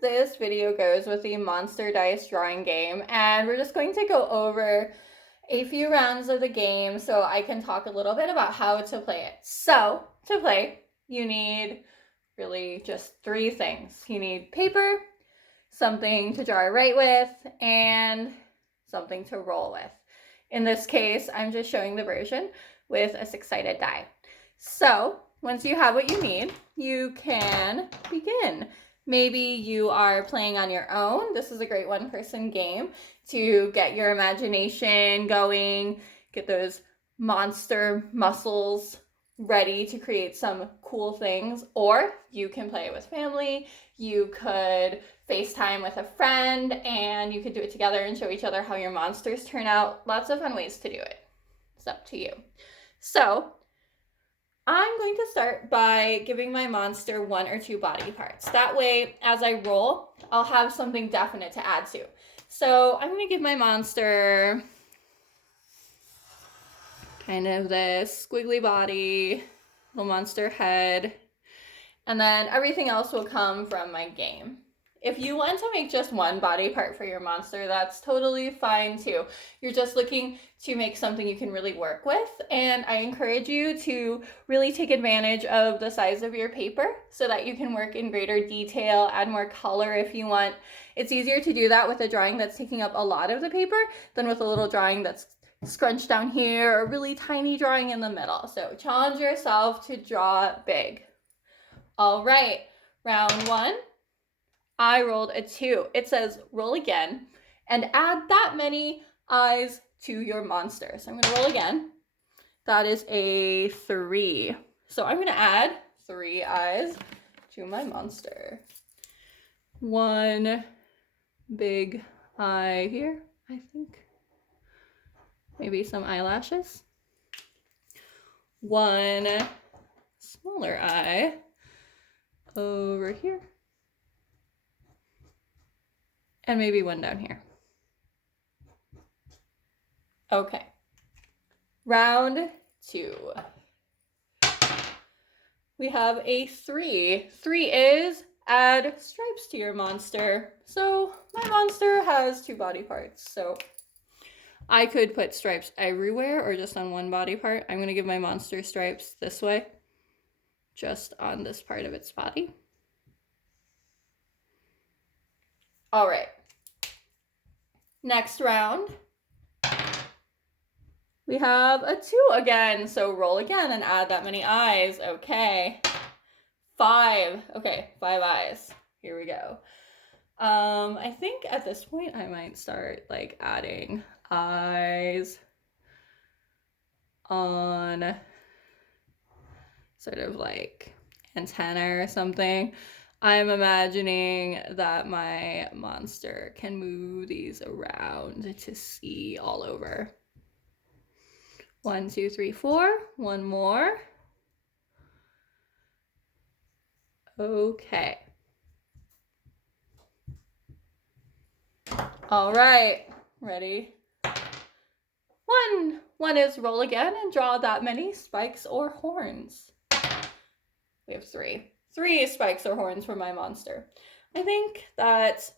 this video goes with the Monster Dice drawing game, and we're just going to go over a few rounds of the game so I can talk a little bit about how to play it. So, to play, you need really just three things. You need paper, something to draw right with, and something to roll with. In this case, I'm just showing the version with a six-sided die. So, once you have what you need, you can begin. Maybe you are playing on your own. This is a great one-person game to get your imagination going, get those monster muscles ready to create some cool things. Or you can play it with family. You could FaceTime with a friend, and you could do it together and show each other how your monsters turn out. Lots of fun ways to do it. It's up to you. So, I'm going to start by giving my monster one or two body parts. That way, as I roll, I'll have something definite to add to. So I'm going to give my monster kind of this squiggly body, little monster head, and then everything else will come from my game. If you want to make just one body part for your monster, that's totally fine too. You're just looking to make something you can really work with, and I encourage you to really take advantage of the size of your paper so that you can work in greater detail, add more color if you want. It's easier to do that with a drawing that's taking up a lot of the paper than with a little drawing that's scrunched down here or a really tiny drawing in the middle. So challenge yourself to draw big. All right, round one. I rolled a 2. It says roll again and add that many eyes to your monster. So I'm going to roll again. That is a 3. So I'm going to add 3 eyes to my monster. One big eye here, I think. Maybe some eyelashes. One smaller eye over here. And maybe one down here. Okay. Round 2. We have a 3. 3 is add stripes to your monster. So my monster has 2 body parts. So I could put stripes everywhere or just on one body part. I'm going to give my monster stripes this way, just on this part of its body. All right. Next round, we have a 2 again. So roll again and add that many eyes. Okay. 5. Okay, 5 eyes. Here we go. I think at this point I might start like adding eyes on sort of like antenna or something. I'm imagining that my monster can move these around to see all over. 1, 2, 3, 4. One more. Okay. All right. Ready? 1. 1 is roll again and draw that many spikes or horns. We have 3. 3 spikes or horns for my monster. I think that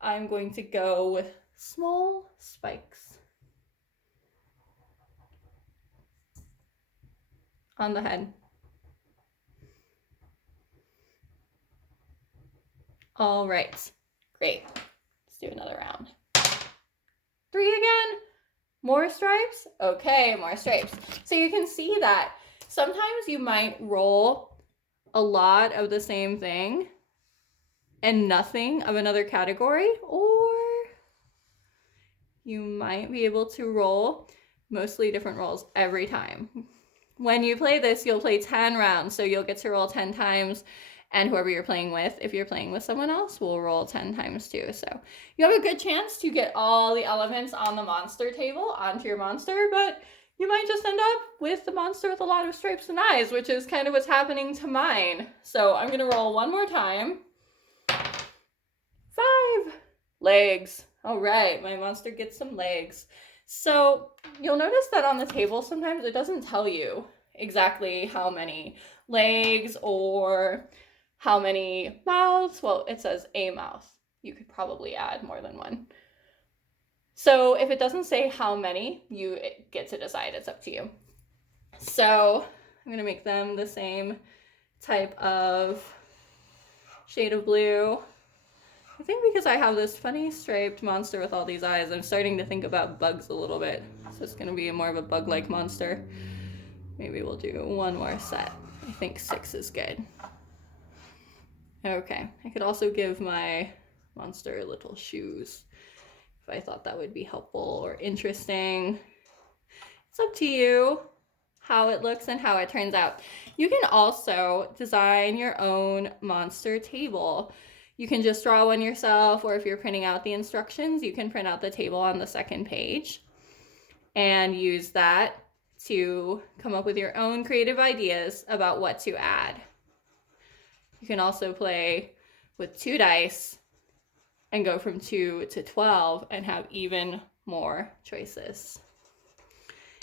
I'm going to go with small spikes on the head. All right, great. Let's do another round. 3 again. More stripes? Okay, more stripes. So you can see that sometimes you might roll a lot of the same thing and nothing of another category, or you might be able to roll mostly different rolls every time. When you play this, you'll play 10 rounds, so you'll get to roll 10 times, and whoever you're playing with, if you're playing with someone else, will roll 10 times too. So you have a good chance to get all the elements on the monster table onto your monster, but you might just end up with the monster with a lot of stripes and eyes, which is kind of what's happening to mine. So I'm gonna roll one more time. 5 legs. All right, my monster gets some legs. So you'll notice that on the table sometimes it doesn't tell you exactly how many legs or how many mouths. Well, it says a mouth. You could probably add more than one. So if it doesn't say how many, you get to decide. It's up to you. So I'm gonna make them the same type of shade of blue. I think because I have this funny striped monster with all these eyes, I'm starting to think about bugs a little bit. So it's gonna be more of a bug-like monster. Maybe we'll do one more set. I think 6 is good. Okay, I could also give my monster little shoes if I thought that would be helpful or interesting. It's up to you how it looks and how it turns out. You can also design your own monster table. You can just draw one yourself, or if you're printing out the instructions, you can print out the table on the second page and use that to come up with your own creative ideas about what to add. You can also play with 2 dice and go from 2 to 12 and have even more choices.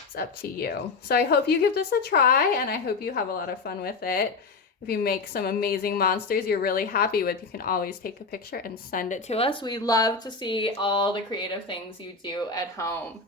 It's up to you. So I hope you give this a try, and I hope you have a lot of fun with it. If you make some amazing monsters you're really happy with, you can always take a picture and send it to us. We love to see all the creative things you do at home.